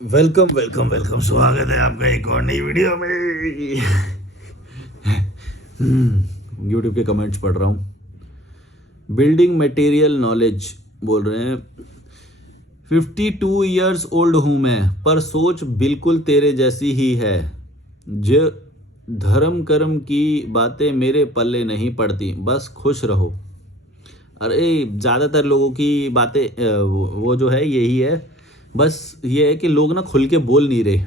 Welcome welcome welcome, स्वागत है आपका एक और नई वीडियो में। यूट्यूब के कमेंट्स पढ़ रहा हूँ। बिल्डिंग मटेरियल नॉलेज बोल रहे हैं, 52 ईयर्स ओल्ड हूँ मैं, पर सोच बिल्कुल तेरे जैसी ही है। जो धर्म कर्म की बातें मेरे पल्ले नहीं पड़ती, बस खुश रहो। अरे ज़्यादातर लोगों की बातें वो जो है यही है। बस ये है कि लोग ना खुल के बोल नहीं रहे।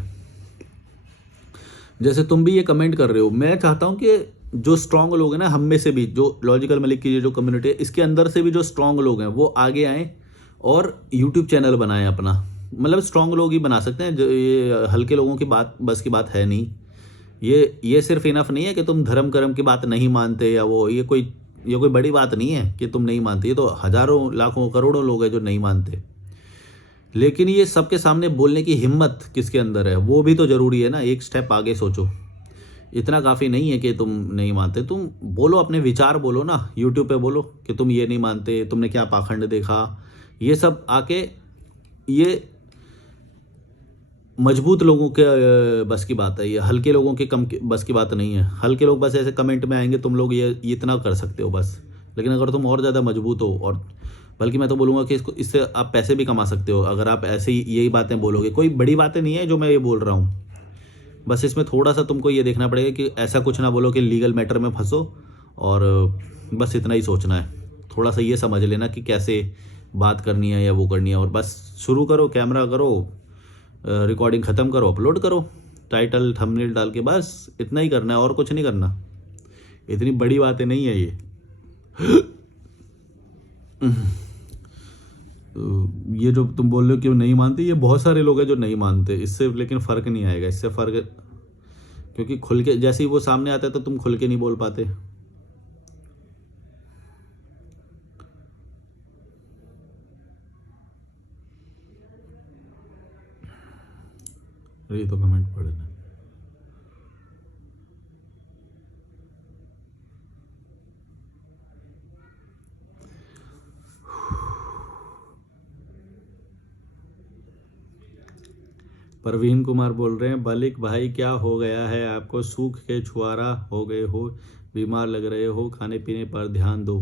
जैसे तुम भी ये कमेंट कर रहे हो, मैं चाहता हूँ कि जो स्ट्रांग लोग हैं ना, हम में से भी, जो लॉजिकल मलिक की ये जो कम्युनिटी है, इसके अंदर से भी जो स्ट्रांग लोग हैं वो आगे आएँ और यूट्यूब चैनल बनाएं अपना। मतलब स्ट्रांग लोग ही बना सकते हैं, जो ये हल्के लोगों की बात बस की बात है नहीं। ये सिर्फ इनफ नहीं है कि तुम धर्म कर्म की बात नहीं मानते, या वो ये कोई बड़ी बात नहीं है कि तुम नहीं मानते। ये तो हज़ारों लाखों करोड़ों लोग हैं जो नहीं मानते। लेकिन ये सबके सामने बोलने की हिम्मत किसके अंदर है, वो भी तो ज़रूरी है ना। एक स्टेप आगे सोचो। इतना काफ़ी नहीं है कि तुम नहीं मानते, तुम बोलो, अपने विचार बोलो ना, यूट्यूब पे बोलो कि तुम ये नहीं मानते, तुमने क्या पाखंड देखा। ये सब आके, ये मजबूत लोगों के बस की बात है, ये हल्के लोगों के बस की बात नहीं है। हल्के लोग बस ऐसे कमेंट में आएंगे, तुम लोग ये इतना कर सकते हो बस। लेकिन अगर तुम और ज़्यादा मजबूत हो, और बल्कि मैं तो बोलूँगा कि इससे आप पैसे भी कमा सकते हो, अगर आप ऐसे ही यही बातें बोलोगे। कोई बड़ी बातें नहीं है जो मैं ये बोल रहा हूँ। बस इसमें थोड़ा सा तुमको ये देखना पड़ेगा कि ऐसा कुछ ना बोलो कि लीगल मैटर में फंसो, और बस इतना ही सोचना है। थोड़ा सा ये समझ लेना कि कैसे बात करनी है या वो करनी है, और बस शुरू करो, कैमरा करो, रिकॉर्डिंग ख़त्म करो, अपलोड करो, टाइटल थंबनेल डाल के, बस इतना ही करना है, और कुछ नहीं करना। इतनी बड़ी बातें नहीं है ये। ये जो तुम बोल रहे हो कि वो नहीं मानते, ये बहुत सारे लोग हैं जो नहीं मानते इससे, लेकिन फ़र्क नहीं आएगा इससे। फ़र्क क्योंकि खुल के जैसे ही वो सामने आता है तो तुम खुल के नहीं बोल पाते। ये तो कमेंट पढ़ना। परवीन कुमार बोल रहे हैं, बालिक भाई क्या हो गया है आपको, सूख के छुआरा हो गए हो, बीमार लग रहे हो, खाने पीने पर ध्यान दो।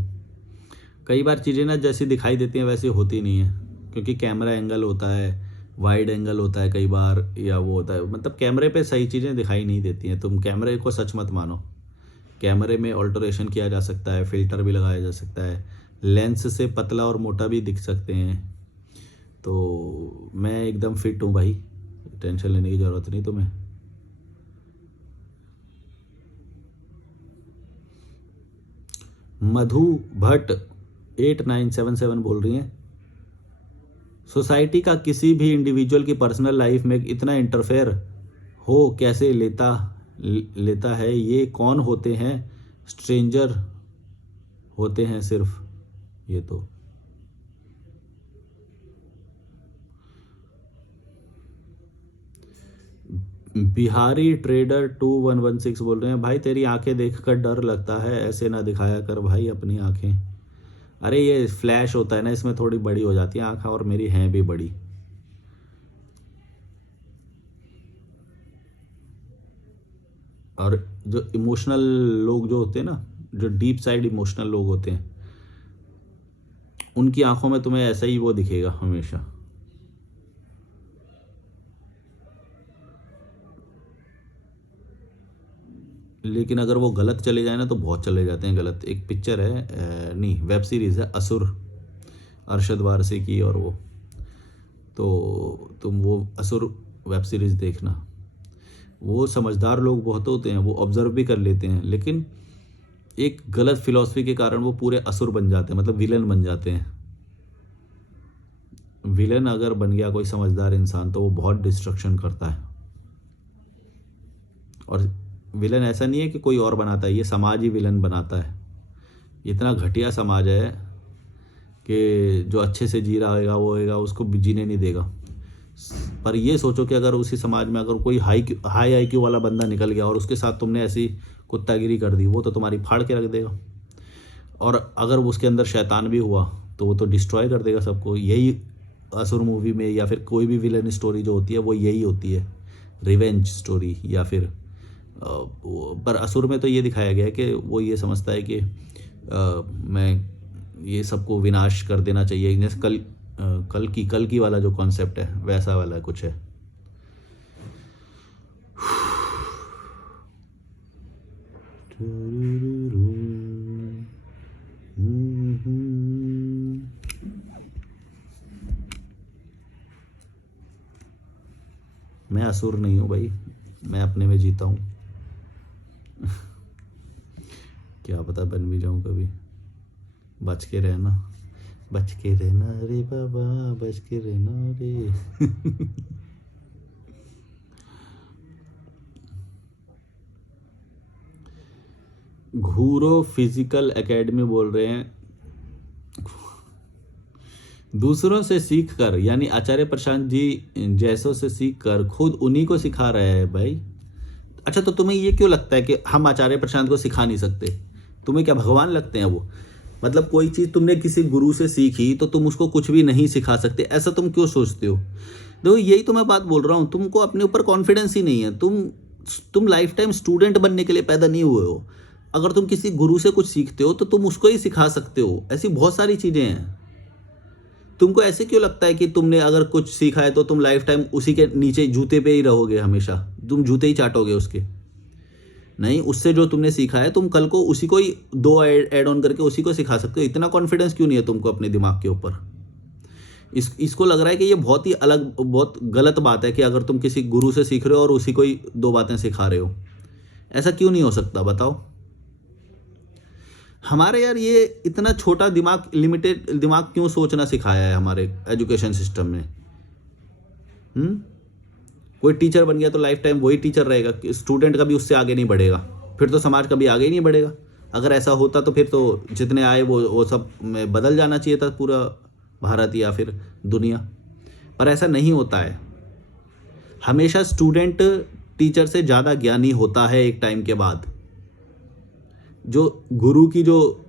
कई बार चीज़ें ना जैसी दिखाई देती हैं वैसी होती नहीं है, क्योंकि कैमरा एंगल होता है, वाइड एंगल होता है कई बार, या वो होता है, मतलब कैमरे पे सही चीज़ें दिखाई नहीं देती हैं। तुम कैमरे को सच मत मानो। कैमरे में ऑल्टरेशन किया जा सकता है, फ़िल्टर भी लगाया जा सकता है, लेंस से पतला और मोटा भी दिख सकते हैं। तो मैं एकदम फिट हूँ भाई, टेंशन लेने की ज़रूरत नहीं तुम्हें। मधु भट्ट 8977 बोल रही हैं, सोसाइटी का किसी भी इंडिविजुअल की पर्सनल लाइफ में इतना इंटरफेयर हो कैसे लेता है। ये कौन होते हैं, स्ट्रेंजर होते हैं सिर्फ। ये तो बिहारी ट्रेडर 2116 बोल रहे हैं, भाई तेरी आंखें देखकर डर लगता है, ऐसे ना दिखाया कर भाई अपनी आंखें। अरे ये फ्लैश होता है ना, इसमें थोड़ी बड़ी हो जाती है आंखें, और मेरी हैं भी बड़ी। और जो इमोशनल लोग जो होते हैं ना, जो डीप साइड इमोशनल लोग होते हैं, उनकी आंखों में तुम्हें ऐसा ही वो दिखेगा हमेशा। लेकिन अगर वो गलत चले जाए ना, तो बहुत चले जाते हैं गलत। एक पिक्चर है, नहीं, वेब सीरीज़ है, असुर, अरशद वारसी की, और वो, तो तुम वो असुर वेब सीरीज़ देखना। वो समझदार लोग बहुत होते हैं, वो ऑब्ज़र्व भी कर लेते हैं, लेकिन एक गलत फिलॉसफी के कारण वो पूरे असुर बन जाते हैं, मतलब विलन बन जाते हैं। विलन अगर बन गया कोई समझदार इंसान, तो वो बहुत डिस्ट्रक्शन करता है। और विलन ऐसा नहीं है कि कोई और बनाता है, ये समाज ही विलन बनाता है। इतना घटिया समाज है कि जो अच्छे से जी रहा होगा वो होगा, उसको भी जीने नहीं देगा। पर ये सोचो कि अगर उसी समाज में अगर कोई हाई आईक्यू वाला बंदा निकल गया और उसके साथ तुमने ऐसी कुत्तागिरी कर दी, वो तो तुम्हारी फाड़ के रख देगा। और अगर उसके अंदर शैतान भी हुआ तो वो तो डिस्ट्रॉय कर देगा सबको। यही असुर मूवी में या फिर कोई भी विलन स्टोरी जो होती है वो यही होती है, रिवेंज स्टोरी। या फिर पर असुर में तो ये दिखाया गया है कि वो ये समझता है कि मैं ये सबको विनाश कर देना चाहिए, जैसे कल की वाला जो कॉन्सेप्ट है वैसा वाला कुछ है। मैं असुर नहीं हूँ भाई, मैं अपने में जीता हूँ। क्या पता बन भी जाऊँ कभी। बच के रहना, बच के रहना रे बाबा, बच के रहना रे। घूरो फिजिकल एकेडमी बोल रहे हैं, दूसरों से सीख कर, यानी आचार्य प्रशांत जी जैसों से सीख कर खुद उन्हीं को सिखा रहे हैं भाई। अच्छा, तो तुम्हें ये क्यों लगता है कि हम आचार्य प्रशांत को सिखा नहीं सकते? तुम्हें क्या भगवान लगते हैं वो? मतलब कोई चीज़ तुमने किसी गुरु से सीखी तो तुम उसको कुछ भी नहीं सिखा सकते, ऐसा तुम क्यों सोचते हो? देखो, यही तो मैं बात बोल रहा हूँ, तुमको अपने ऊपर कॉन्फिडेंस ही नहीं है। तुम लाइफ टाइम स्टूडेंट बनने के लिए पैदा नहीं हुए हो। अगर तुम किसी गुरु से कुछ सीखते हो तो तुम उसको ही सिखा सकते हो। ऐसी बहुत सारी चीज़ें हैं। तुमको ऐसे क्यों लगता है कि तुमने अगर कुछ सीखा है तो तुम लाइफ टाइम उसी के नीचे जूते पे ही रहोगे, हमेशा तुम जूते ही चाटोगे उसके? नहीं, उससे जो तुमने सीखा है तुम कल को उसी को ही दो ऐड ऑन करके उसी को सिखा सकते हो। इतना कॉन्फिडेंस क्यों नहीं है तुमको अपने दिमाग के ऊपर? इसको लग रहा है कि ये बहुत ही अलग, बहुत गलत बात है कि अगर तुम किसी गुरु से सीख रहे हो और उसी को ही दो बातें सिखा रहे हो। ऐसा क्यों नहीं हो सकता बताओ? हमारे यार ये इतना छोटा दिमाग, लिमिटेड दिमाग क्यों सोचना सिखाया है हमारे एजुकेशन सिस्टम में? कोई टीचर बन गया तो लाइफ टाइम वही टीचर रहेगा, स्टूडेंट कभी उससे आगे नहीं बढ़ेगा, फिर तो समाज कभी आगे ही नहीं बढ़ेगा। अगर ऐसा होता तो फिर तो जितने आए वो सब में बदल जाना चाहिए था पूरा भारत या फिर दुनिया। पर ऐसा नहीं होता है। हमेशा स्टूडेंट टीचर से ज़्यादा ज्ञानी होता है एक टाइम के बाद। जो गुरु की जो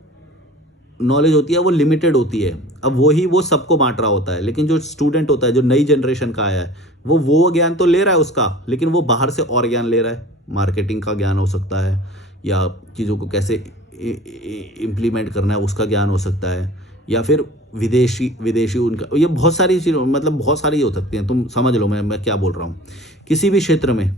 नॉलेज होती है वो लिमिटेड होती है, अब वो सबको बांट रहा होता है। लेकिन जो स्टूडेंट होता है, जो नई जनरेशन का आया है, वो ज्ञान तो ले रहा है उसका, लेकिन वो बाहर से और ज्ञान ले रहा है। मार्केटिंग का ज्ञान हो सकता है, या चीज़ों को कैसे इम्प्लीमेंट करना है उसका ज्ञान हो सकता है, या फिर विदेशी उनका, ये बहुत सारी चीज़, मतलब बहुत सारी हो सकती हैं। तुम समझ लो मैं क्या बोल रहा हूँ। किसी भी क्षेत्र में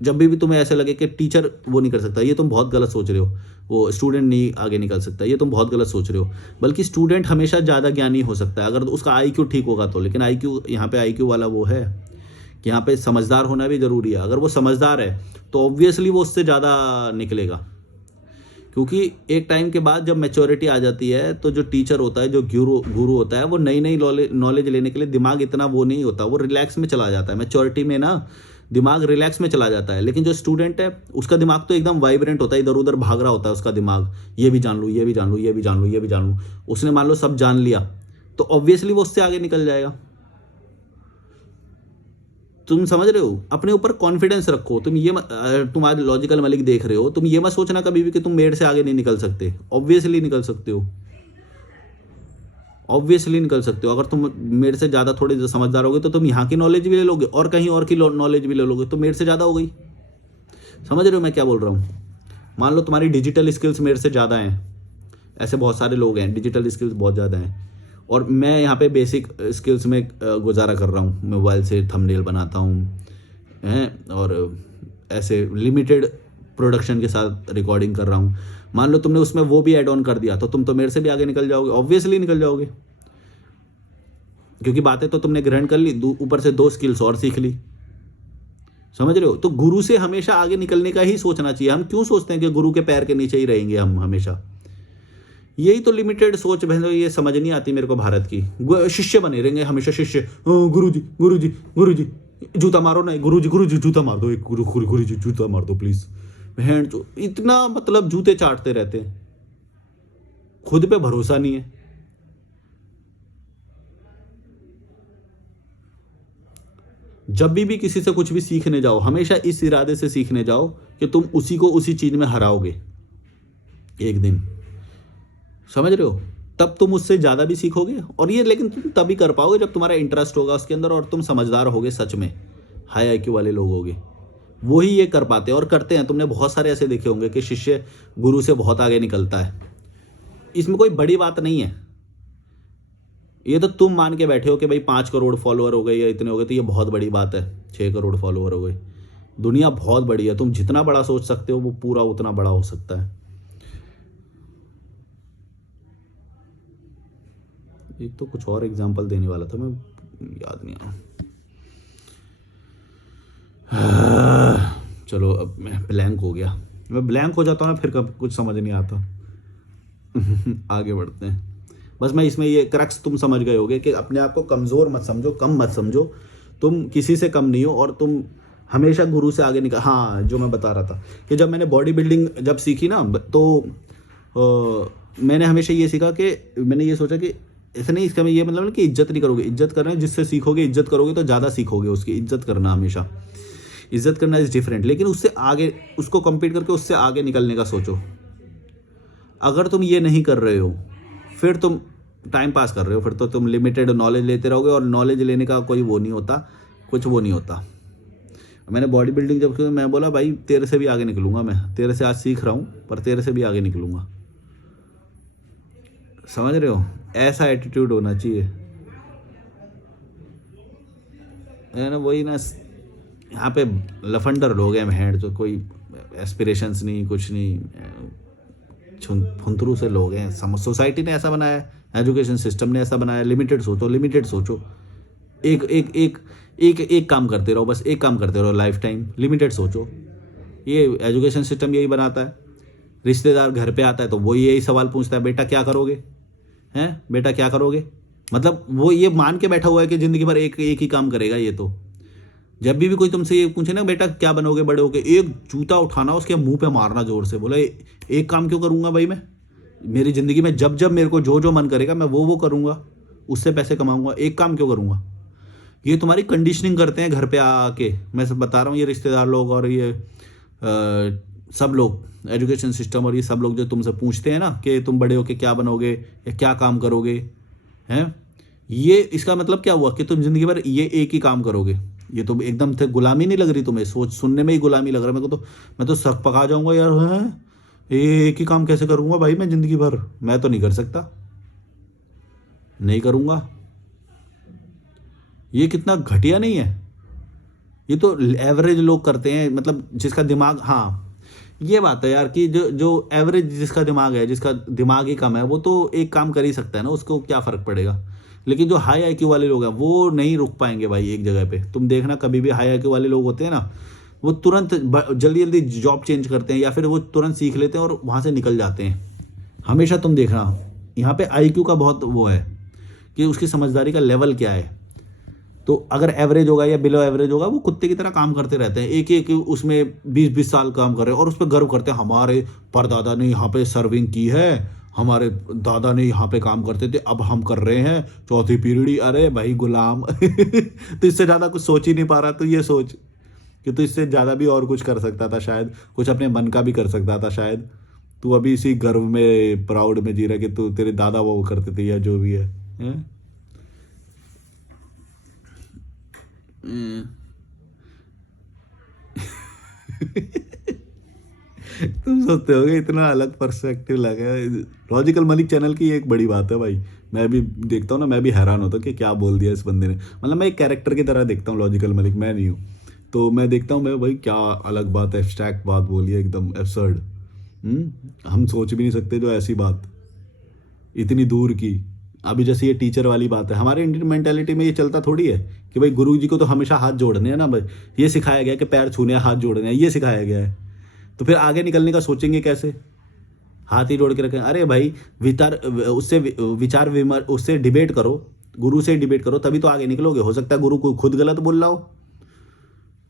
जब भी तुम्हें ऐसा लगे कि टीचर वो नहीं कर सकता, ये तुम बहुत गलत सोच रहे हो। वो स्टूडेंट नहीं आगे निकल सकता, ये तुम बहुत गलत सोच रहे हो। बल्कि स्टूडेंट हमेशा ज़्यादा ज्ञानी हो सकता है अगर उसका आईक्यू ठीक होगा तो। लेकिन आईक्यू, यहाँ पे आईक्यू वाला वो है कि यहाँ पे समझदार होना भी ज़रूरी है। अगर वो समझदार है तो ऑब्वियसली वो उससे ज़्यादा निकलेगा, क्योंकि एक टाइम के बाद जब मैच्योरिटी आ जाती है तो जो टीचर होता है, जो गुरु होता है, वो नई नॉलेज लेने के लिए दिमाग इतना वो नहीं होता, वो रिलैक्स में चला जाता है। मैच्योरिटी में ना दिमाग रिलैक्स में चला जाता है। लेकिन जो स्टूडेंट है उसका दिमाग तो एकदम वाइब्रेंट होता है, इधर उधर भाग रहा होता है उसका दिमाग। ये भी जान लूँ, ये भी जान लूँ, ये भी जान लूँ, ये भी जान लूँ। उसने मान लो सब जान लिया तो ऑब्वियसली वो उससे आगे निकल जाएगा। तुम समझ रहे हो? अपने ऊपर कॉन्फिडेंस रखो। तुम आज लॉजिकल मलिक देख रहे हो, तुम ये मत सोचना कभी भी कि तुम मेरे से आगे नहीं निकल सकते। ऑब्वियसली निकल सकते हो, ऑब्वियसली निकल सकते हो। अगर तुम मेरे से ज़्यादा थोड़े समझदार होगे तो तुम यहाँ की नॉलेज भी ले लोगे और कहीं और की नॉलेज भी ले लोगे, तो मेरे से ज़्यादा हो गई। समझ रहे हो मैं क्या बोल रहा हूँ? मान लो तुम्हारी डिजिटल स्किल्स मेरे से ज़्यादा हैं, ऐसे बहुत सारे लोग हैं डिजिटल स्किल्स बहुत ज़्यादा हैं, और मैं यहाँ पे बेसिक स्किल्स में गुजारा कर रहा हूँ। मोबाइल से थंबनेल बनाता हूँ हैं, और ऐसे लिमिटेड प्रोडक्शन के साथ रिकॉर्डिंग कर रहा हूँ। मान लो तुमने उसमें वो भी ऐड ऑन कर दिया तो तुम तो मेरे से भी आगे निकल जाओगे, ऑब्वियसली निकल जाओगे, क्योंकि बातें तो तुमने ग्रहण कर ली, ऊपर से 2 स्किल्स और सीख ली। समझ रहे हो? तो गुरु से हमेशा आगे निकलने का ही सोचना चाहिए। हम क्यों सोचते हैं कि गुरु के पैर के नीचे ही रहेंगे हम हमेशा? यही तो लिमिटेड सोच बहनों, ये समझ नहीं आती मेरे को भारत की। शिष्य बने रहेंगे हमेशा, शिष्य। गुरुजी गुरुजी गुरुजी जूता मारो, नहीं गुरुजी जूता मार दो, एक गुरुजी जूता मार दो प्लीज। बहन जो इतना मतलब जूते चाटते रहते हैं, खुद पे भरोसा नहीं है। जब भी किसी से कुछ भी सीखने जाओ, हमेशा इस इरादे से सीखने जाओ कि तुम उसी को उसी चीज में हराओगे एक दिन। समझ रहे हो? तब तुम उससे ज़्यादा भी सीखोगे। और ये लेकिन तुम तभी कर पाओगे जब तुम्हारा इंटरेस्ट होगा उसके अंदर और तुम समझदार होगे, सच में हाई आईक्यू वाले लोग होगे, वो ही ये कर पाते हैं और करते हैं। तुमने बहुत सारे ऐसे देखे होंगे कि शिष्य गुरु से बहुत आगे निकलता है। इसमें कोई बड़ी बात नहीं है। ये तो तुम मान के बैठे हो कि भाई 5 करोड़ फॉलोअर हो गए या इतने हो गए तो ये बहुत बड़ी बात है, 6 करोड़ फॉलोअर हो गए। दुनिया बहुत बड़ी है, तुम जितना बड़ा सोच सकते हो वो पूरा उतना बड़ा हो सकता है। एक तो कुछ और एग्जांपल देने वाला था, मैं याद नहीं आ रहा। चलो अब मैं ब्लैंक हो गया। मैं ब्लैंक हो जाता हूँ ना, फिर कब कुछ समझ नहीं आता। आगे बढ़ते हैं। बस मैं इसमें ये क्रक्स तुम समझ गए होगे कि अपने आप को कमज़ोर मत समझो, कम मत समझो। तुम किसी से कम नहीं हो और तुम हमेशा गुरु से आगे निकल। हाँ, जो मैं बता रहा था कि जब मैंने बॉडी बिल्डिंग जब सीखी ना, तो मैंने हमेशा ये सीखा कि मैंने ये सोचा कि ऐसा नहीं, इसका मैं ये मतलब कि इज्जत नहीं करोगे, इज्जत करना है। जिससे सीखोगे, इज्जत करोगे तो ज़्यादा सीखोगे। उसकी इज्जत करना, हमेशा इज्जत करना इज़ डिफरेंट। लेकिन उससे आगे, उसको कम्पीट करके उससे आगे निकलने का सोचो। अगर तुम ये नहीं कर रहे हो फिर तुम टाइम पास कर रहे हो, फिर तो तुम लिमिटेड नॉलेज लेते रहोगे और नॉलेज लेने का कोई वो नहीं होता, कुछ वो नहीं होता। मैंने बॉडी बिल्डिंग जब की, मैं बोला भाई तेरे से भी आगे निकलूंगा, मैं तेरे से आज सीख रहा हूँ पर तेरे से भी आगे निकलूंगा। समझ रहे हो? ऐसा एटीट्यूड होना चाहिए, है ना? वही ना, यहाँ पे लफंडर लोग हैं भैंड, जो कोई एस्पिरेशंस नहीं, कुछ नहीं, फुंतरू से लोग हैं। सोसाइटी ने ऐसा बनाया है, एजुकेशन सिस्टम ने ऐसा बनाया है। लिमिटेड सोचो, लिमिटेड सोचो। एक एक एक एक एक काम करते रहो, बस एक काम करते रहो लाइफ टाइम। लिमिटेड सोचो। ये एजुकेशन सिस्टम यही बनाता है। रिश्तेदार घर पे आता है तो वो यही सवाल पूछता है, बेटा क्या करोगे, हैं बेटा क्या करोगे? मतलब वो ये मान के बैठा हुआ है कि ज़िंदगी भर एक एक ही काम करेगा ये। तो जब भी कोई तुमसे ये पूछे ना, बेटा क्या बनोगे बड़े होके, एक जूता उठाना उसके मुंह पे मारना जोर से, बोला एक काम क्यों करूँगा भाई मैं? मेरी ज़िंदगी में जब जब मेरे को जो जो मन करेगा मैं वो करूँगा, उससे पैसे कमाऊँगा, एक काम क्यों करूँगा? ये तुम्हारी कंडीशनिंग करते हैं घर पे आके। मैं सब बता रहा हूँ, ये रिश्तेदार लोग और ये सब लोग, एजुकेशन सिस्टम और ये सब लोग जो तुमसे पूछते हैं ना कि तुम बड़े होके क्या बनोगे या क्या काम करोगे, हैं? ये इसका मतलब क्या हुआ कि तुम जिंदगी भर ये एक ही काम करोगे। ये तो एकदम से गुलामी नहीं लग रही तुम्हें? सोच सुनने में ही गुलामी लग रहा है मेरे को तो। मैं तो सक पका जाऊंगा यार, हैं? ये एक ही काम कैसे करूंगा भाई मैं जिंदगी भर? मैं तो नहीं कर सकता, नहीं करूंगा। ये कितना घटिया नहीं है? ये तो एवरेज लोग करते हैं, मतलब जिसका दिमाग, हाँ ये बात है यार कि जो जो एवरेज जिसका दिमाग है, जिसका दिमाग ही कम है, वो तो एक काम कर ही सकता है ना, उसको क्या फ़र्क पड़ेगा। लेकिन जो हाई आईक्यू वाले लोग हैं वो नहीं रुक पाएंगे भाई एक जगह पे। तुम देखना कभी भी हाई आईक्यू वाले लोग होते हैं ना, वो तुरंत जल्दी जल्दी जॉब चेंज करते हैं या फिर वो तुरंत सीख लेते हैं और वहाँ से निकल जाते हैं। हमेशा तुम देखना यहाँ पे आईक्यू का बहुत वो है कि उसकी समझदारी का लेवल क्या है। तो अगर एवरेज होगा या बिलो एवरेज होगा, वो कुत्ते की तरह काम करते रहते हैं, एक एक उसमें 20-20 साल काम कर रहे हैं और उस पर गर्व करते हैं, हमारे परदादा ने यहाँ पे सर्विंग की है, हमारे दादा ने यहाँ पे काम करते थे, अब हम कर रहे हैं 4थी पीढ़ी। अरे भाई गुलाम। तो इससे ज़्यादा कुछ सोच ही नहीं पा रहा, तो ये सोच कि तू इससे ज़्यादा भी और कुछ कर सकता था शायद, कुछ अपने मन का भी कर सकता था शायद। तू अभी इसी गर्व में, प्राउड में जी रहा कि तू, तेरे दादा वो करते थे या जो भी है? तुम सोचते होगे इतना अलग पर्सपेक्टिव लगा। लॉजिकल मलिक चैनल की एक बड़ी बात है भाई। मैं भी देखता हूँ ना, मैं भी हैरान होता हूँ कि क्या बोल दिया इस बंदे ने। मतलब मैं एक कैरेक्टर की तरह देखता हूँ लॉजिकल मलिक, मैं नहीं हूँ। तो मैं देखता हूँ, मैं भाई क्या अलग बात है, एब्स्ट्रैक्ट बात बोली है, एकदम एब्सर्ड। हम सोच भी नहीं सकते जो ऐसी बात इतनी दूर की। अभी जैसे ये टीचर वाली बात है, हमारे इंडियन मेंटालिटी में ये चलता थोड़ी है कि भाई गुरु जी को तो हमेशा हाथ जोड़ने हैं ना भाई। ये सिखाया गया कि पैर छूने, हाथ जोड़ने हैं, ये सिखाया गया है। तो फिर आगे निकलने का सोचेंगे कैसे? हाथ ही जोड़ के रखें? अरे भाई विचार विमर्श, उससे डिबेट करो, गुरु से डिबेट करो, तभी तो आगे निकलोगे। हो सकता है गुरु को खुद गलत बोल रहा हो,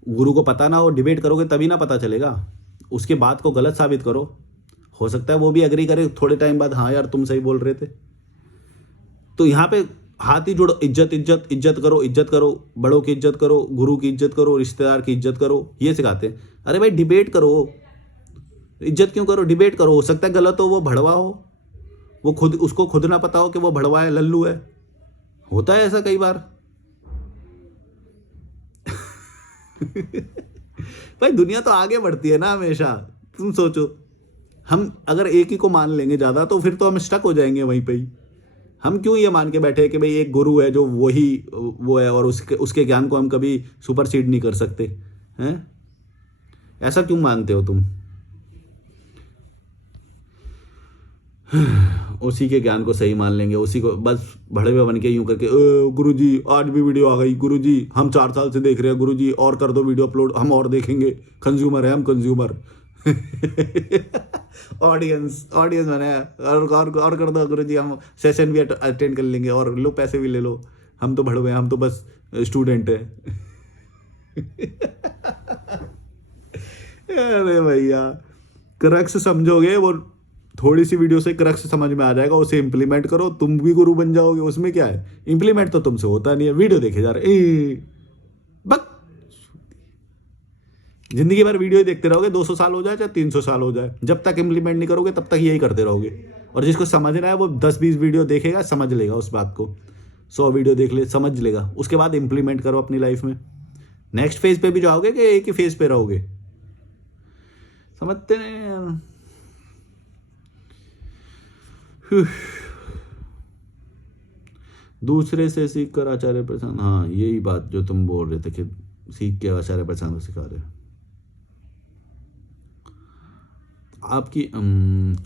गुरु को पता ना हो, डिबेट करोगे तभी ना पता चलेगा। उसके बात को गलत साबित करो, हो सकता है वो भी एग्री करे थोड़े टाइम बाद, हाँ यार तुम सही बोल रहे थे। तो यहाँ पे हाथ ही जोड़ो, इज्जत इज्जत इज्जत करो, इज्जत करो, बड़ों की इज्जत करो, गुरु की इज्जत करो, रिश्तेदार की इज्जत करो, ये सिखाते हैं। अरे भाई डिबेट करो, इज्जत क्यों करो? डिबेट करो, हो सकता है गलत हो, वो भड़वा वो खुद, उसको खुद ना पता हो कि वो भड़वा है, लल्लू है। होता है ऐसा कई बार। भाई दुनिया तो आगे बढ़ती है ना हमेशा। तुम सोचो, हम अगर एक ही को मान लेंगे ज़्यादा तो फिर तो हम स्टक हो जाएंगे वहीं पे ही। हम क्यों ये मान के बैठे हैं कि भाई एक गुरु है जो वही वो है और उसके ज्ञान को हम कभी सुपरसीड नहीं कर सकते हैं? ऐसा क्यों मानते हो तुम? उसी के ज्ञान को सही मान लेंगे, उसी को बस भड़े हुए बन के यूं करके, गुरुजी आज भी वीडियो आ गई, गुरुजी हम 4 साल से देख रहे हैं, गुरुजी और कर दो वीडियो अपलोड, हम और देखेंगे, कंज्यूमर है हम, कंज्यूमर। ऑडियंस बने और कर दो गुरुजी, हम सेशन भी अटेंड कर लेंगे और लो पैसे भी ले लो, हम तो भड़वे हैं, हम तो बस स्टूडेंट है। अरे भैया, क्रक्स समझोगे वो थोड़ी सी वीडियो से क्रक्स समझ में आ जाएगा, उसे इंप्लीमेंट करो, तुम भी गुरु बन जाओगे। उसमें क्या है, इंप्लीमेंट तो तुमसे होता नहीं है, वीडियो देखे जा रहे बक। जिंदगी भर वीडियो ही देखते रहोगे, 200 साल हो जाए चाहे 300 साल हो जाए, जब तक इंप्लीमेंट नहीं करोगे तब तक यही करते रहोगे। और जिसको समझना है वो 10-20 वीडियो देखेगा, समझ लेगा उस बात को, 100 वीडियो देख ले समझ लेगा, उसके बाद इंप्लीमेंट करो अपनी लाइफ में। नेक्स्ट फेज पे भी जाओगे कि एक ही फेज पे रहोगे? समझते नहीं। दूसरे से सीख कर आचार्य प्रसन्न, हाँ यही बात जो तुम बोल रहे थे कि सीख के आचार्य प्रसन्न को सिखा रहे। आपकी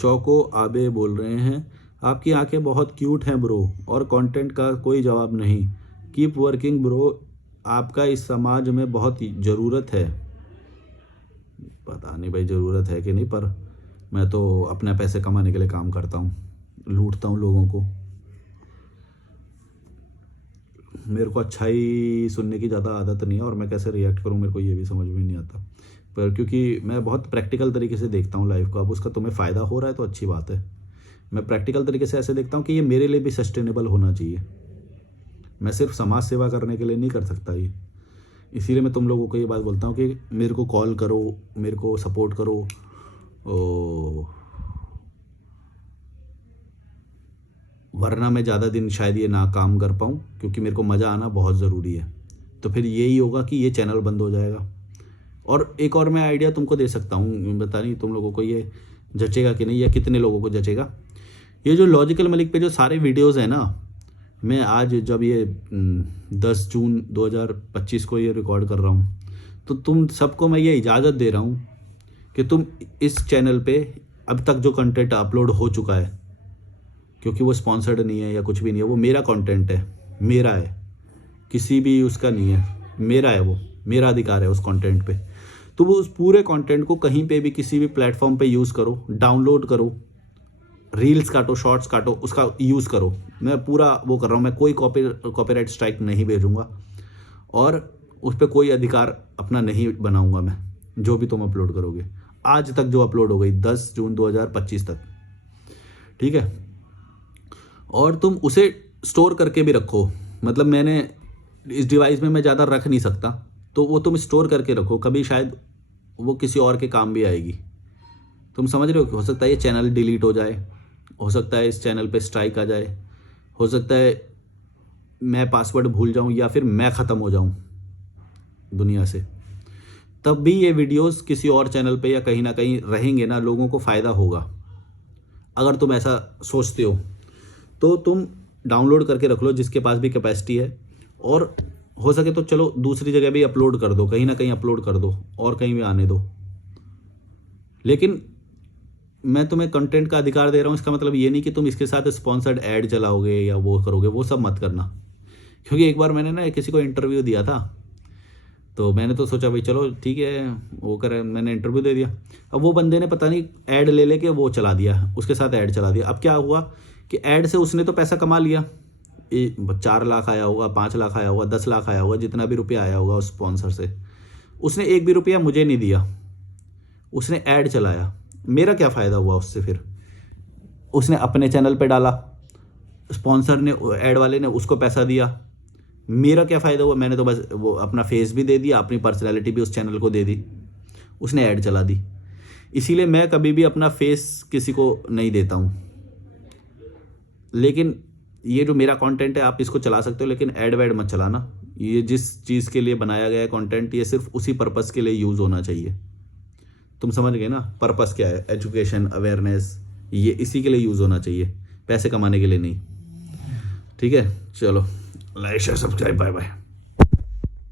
चौको आबे बोल रहे हैं, आपकी आंखें बहुत क्यूट हैं ब्रो, और कंटेंट का कोई जवाब नहीं, कीप वर्किंग ब्रो, आपका इस समाज में बहुत ज़रूरत है। पता नहीं भाई ज़रूरत है कि नहीं, पर मैं तो अपने पैसे कमाने के लिए काम करता हूँ, लूटता हूँ लोगों को। मेरे को अच्छाई सुनने की ज़्यादा आदत नहीं है, और मैं कैसे रिएक्ट करूँ मेरे को ये भी समझ में नहीं आता, पर क्योंकि मैं बहुत प्रैक्टिकल तरीके से देखता हूँ लाइफ को। अब उसका तुम्हें फ़ायदा हो रहा है तो अच्छी बात है। मैं प्रैक्टिकल तरीके से ऐसे देखता हूँ कि ये मेरे लिए भी सस्टेनेबल होना चाहिए। मैं सिर्फ समाज सेवा करने के लिए नहीं कर सकता ये, इसीलिए मैं तुम लोगों को ये बात बोलता हूँ कि मेरे को कॉल करो, मेरे को सपोर्ट करो, वरना मैं ज़्यादा दिन शायद ये ना काम कर पाऊँ, क्योंकि मेरे को मज़ा आना बहुत ज़रूरी है। तो फिर यही होगा कि ये चैनल बंद हो जाएगा। और एक और मैं आइडिया तुमको दे सकता हूँ, बता नहीं तुम लोगों को ये जचेगा कि नहीं, या कितने लोगों को जचेगा। ये जो लॉजिकल मलिक पे जो सारे वीडियोज़ हैं ना, मैं आज जब ये 10 जून 2025 को ये रिकॉर्ड कर रहा हूँ, तो तुम सबको मैं ये इजाज़त दे रहा हूँ कि तुम इस चैनल पे अब तक जो कंटेंट अपलोड हो चुका है, क्योंकि वो स्पॉन्सर्ड नहीं है या कुछ भी नहीं है, वो मेरा कंटेंट है, मेरा है, किसी भी उसका नहीं है, मेरा है, वो मेरा अधिकार है उस कंटेंट पे। तो वो उस पूरे कंटेंट को कहीं पे भी किसी भी प्लेटफॉर्म पे यूज़ करो, डाउनलोड करो, रील्स काटो, शॉर्ट्स काटो, उसका यूज़ करो। मैं पूरा वो कर रहा हूँ, मैं कोई कॉपीराइट स्ट्राइक नहीं भेजूँगा, और उस पर कोई अधिकार अपना नहीं बनाऊँगा मैं। जो भी तुम अपलोड करोगे, आज तक जो अपलोड हो गई 10 जून 2025 तक, ठीक है, और तुम उसे स्टोर करके भी रखो। मतलब मैंने इस डिवाइस में मैं ज़्यादा रख नहीं सकता, तो वो तुम स्टोर करके रखो, कभी शायद वो किसी और के काम भी आएगी। तुम समझ रहे हो कि हो सकता है ये चैनल डिलीट हो जाए, हो सकता है इस चैनल पे स्ट्राइक आ जाए, हो सकता है मैं पासवर्ड भूल जाऊं, या फिर मैं ख़त्म हो जाऊं दुनिया से, तब भी ये वीडियोस किसी और चैनल पे या कहीं ना कहीं रहेंगे ना, लोगों को फ़ायदा होगा। अगर तुम ऐसा सोचते हो तो तुम डाउनलोड करके रख लो, जिसके पास भी कैपेसिटी है, और हो सके तो चलो दूसरी जगह भी अपलोड कर दो, कहीं ना कहीं अपलोड कर दो और कहीं भी आने दो। लेकिन मैं तुम्हें कंटेंट का अधिकार दे रहा हूँ, इसका मतलब ये नहीं कि तुम इसके साथ स्पॉन्सर्ड ऐड चलाओगे या वो करोगे, वो सब मत करना। क्योंकि एक बार मैंने ना किसी को इंटरव्यू दिया था, तो मैंने तो सोचा भाई चलो ठीक है वो करे, मैंने इंटरव्यू दे दिया। अब वो बंदे ने पता नहीं ऐड ले लेके वो चला दिया, उसके साथ ऐड चला दिया। अब क्या हुआ कि ऐड से उसने तो पैसा कमा लिया, 4 लाख आया होगा, 5 लाख आया होगा, 10 लाख आया होगा, जितना भी रुपया आया होगा उस स्पॉन्सर से, उसने 1 भी रुपया मुझे नहीं दिया, उसने ऐड चलाया। मेरा क्या फ़ायदा हुआ उससे? फिर उसने अपने चैनल पे डाला, स्पॉन्सर ने, ऐड वाले ने उसको पैसा दिया, मेरा क्या फ़ायदा हुआ? मैंने तो बस वो अपना फेस भी दे दिया, अपनी पर्सनैलिटी भी उस चैनल को दे दी, उसने ऐड चला दी। इसीलिए मैं कभी भी अपना फेस किसी को नहीं देता हूँ। लेकिन ये जो मेरा कंटेंट है आप इसको चला सकते हो, लेकिन ऐड वैड मत चलाना। ये जिस चीज़ के लिए बनाया गया है कंटेंट, ये सिर्फ उसी पर्पस के लिए यूज़ होना चाहिए। तुम समझ गए ना पर्पस क्या है? एजुकेशन, अवेयरनेस, ये इसी के लिए यूज़ होना चाहिए, पैसे कमाने के लिए नहीं। ठीक है, चलो like share subscribe, bye bye.